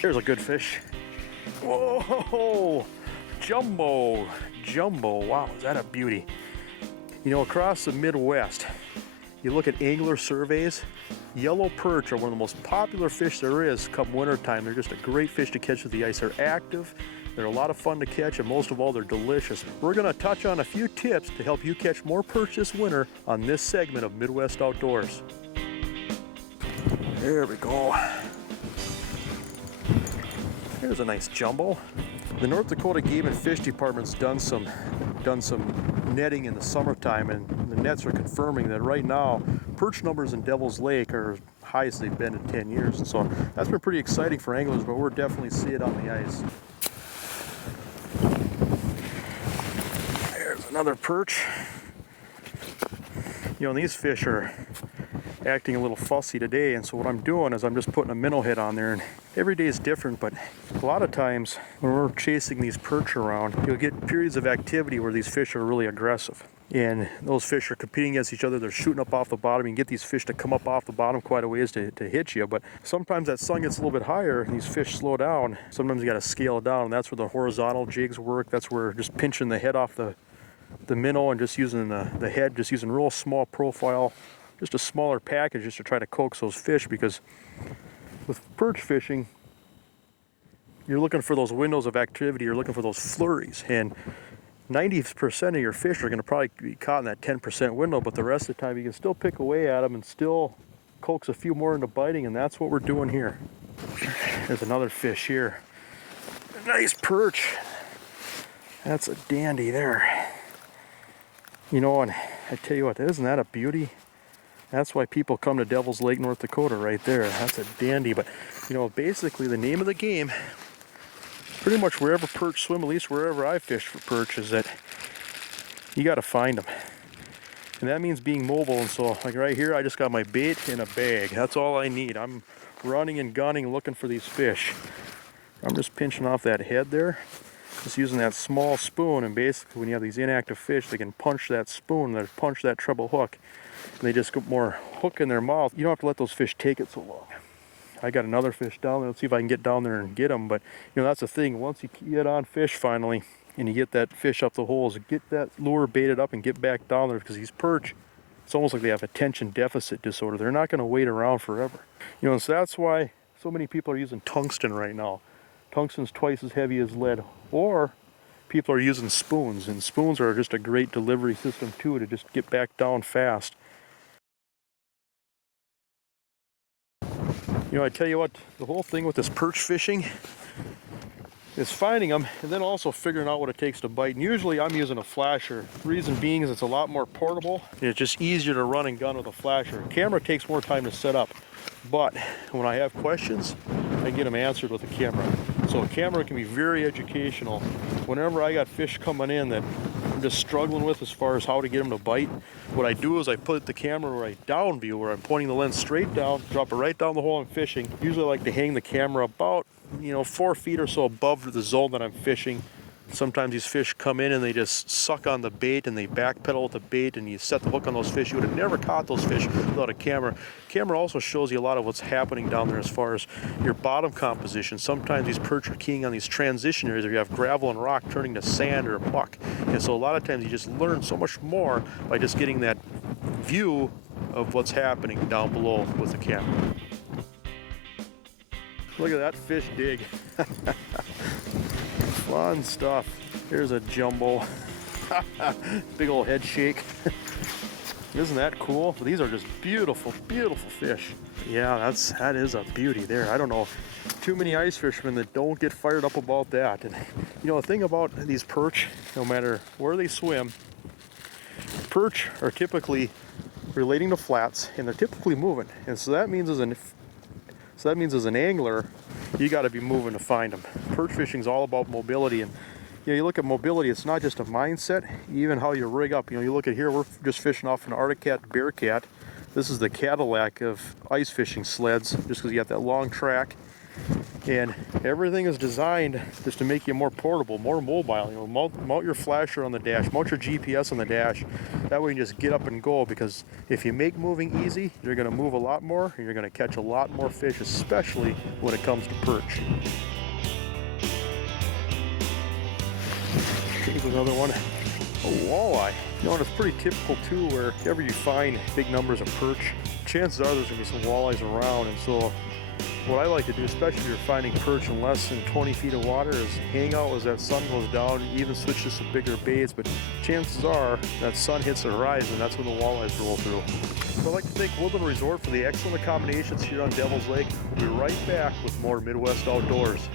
Here's a good fish. Whoa, jumbo, wow, is that a beauty? You know, across the Midwest, you look at angler surveys, yellow perch are one of the most popular fish there is come wintertime. They're just a great fish to catch with the ice. They're active, they're a lot of fun to catch, and most of all, they're delicious. We're gonna touch on a few tips to help you catch more perch this winter on this segment of Midwest Outdoors. There we go. Here's a nice jumbo. The North Dakota Game and Fish Department's done some netting in the summertime, and the nets are confirming that right now perch numbers in Devil's Lake are as high as they've been in 10 years. And so that's been pretty exciting for anglers, but we're definitely seeing it on the ice. There's another perch. You know, and these fish are acting a little fussy today, and so what I'm doing is I'm just putting a minnow head on there, and every day is different, but a lot of times when we're chasing these perch around, you'll get periods of activity where these fish are really aggressive, and those fish are competing against each other. They're shooting up off the bottom. You can get these fish to come up off the bottom quite a ways to hit you, but sometimes that sun gets a little bit higher and these fish slow down. Sometimes you got to scale it down, and that's where the horizontal jigs work. That's where just pinching the head off the minnow and just using the head, just using real small profile, just a smaller package just to try to coax those fish, because with perch fishing, you're looking for those windows of activity, you're looking for those flurries, and 90% of your fish are going to probably be caught in that 10% window, but the rest of the time you can still pick away at them and still coax a few more into biting, and that's what we're doing here. There's another fish here. A nice perch. That's a dandy there. You know, and I tell you what, isn't that a beauty? That's why people come to Devil's Lake, North Dakota right there. That's a dandy. But, you know, basically the name of the game, pretty much wherever perch swim, at least wherever I fish for perch, is that you got to find them. And that means being mobile. And so, like right here, I just got my bait in a bag. That's all I need. I'm running and gunning looking for these fish. I'm just pinching off that head there, just using that small spoon, and basically when you have these inactive fish, they can punch that spoon, they punch that treble hook, and they just get more hook in their mouth. You don't have to let those fish take it so long. I got another fish down there. Let's see if I can get down there and get them. But you know, that's the thing, once you get on fish finally and you get that fish up the holes, get that lure baited up and get back down there, because these perch, it's almost like they have attention deficit disorder. They're not going to wait around forever. You know, and so that's why so many people are using tungsten right now. Tungsten's twice as heavy as lead. Or people are using spoons, and spoons are just a great delivery system too, to just get back down fast. You know, I tell you what, the whole thing with this perch fishing is finding them and then also figuring out what it takes to bite. And usually I'm using a flasher. Reason being is it's a lot more portable, and it's just easier to run and gun with a flasher. Camera takes more time to set up, but when I have questions, I get them answered with a camera. So a camera can be very educational. Whenever I got fish coming in that I'm just struggling with as far as how to get them to bite, what I do is I put the camera right down view, where I'm pointing the lens straight down, drop it right down the hole I'm fishing. Usually I like to hang the camera about, 4 feet or so above the zone that I'm fishing. Sometimes these fish come in and they just suck on the bait and they backpedal with the bait, and you set the hook on those fish. You would have never caught those fish without a camera. Camera also shows you a lot of what's happening down there as far as your bottom composition. Sometimes these perch are keying on these transition areas where you have gravel and rock turning to sand or muck. And so a lot of times you just learn so much more by just getting that view of what's happening down below with the camera. Look at that fish dig. Fun stuff. Here's a jumbo. Big old head shake. Isn't that cool? These are just beautiful, beautiful fish. Yeah, that is a beauty there. I don't know too many ice fishermen that don't get fired up about that. And the thing about these perch, no matter where they swim, perch are typically relating to flats, and they're typically moving. And so that means as an angler, you got to be moving to find them. Perch fishing is all about mobility, and you look at mobility, it's not just a mindset, even how you rig up. You look at here, we're just fishing off an Arctic Cat Bearcat. This is the Cadillac of ice fishing sleds, just because you got that long track. And everything is designed just to make you more portable, more mobile. You know, mount your flasher on the dash, mount your GPS on the dash. That way you just get up and go, because if you make moving easy, you're going to move a lot more and you're going to catch a lot more fish, especially when it comes to perch. Here's another one, a walleye. You know, and it's pretty typical too, wherever you find big numbers of perch, chances are there's going to be some walleyes around. And so what I like to do, especially if you're finding perch in less than 20 feet of water, is hang out as that sun goes down, even switch to some bigger baits, but chances are that sun hits the horizon, that's when the walleyes roll through. So I'd like to thank Woodland Resort for the excellent accommodations here on Devil's Lake. We'll be right back with more Midwest Outdoors.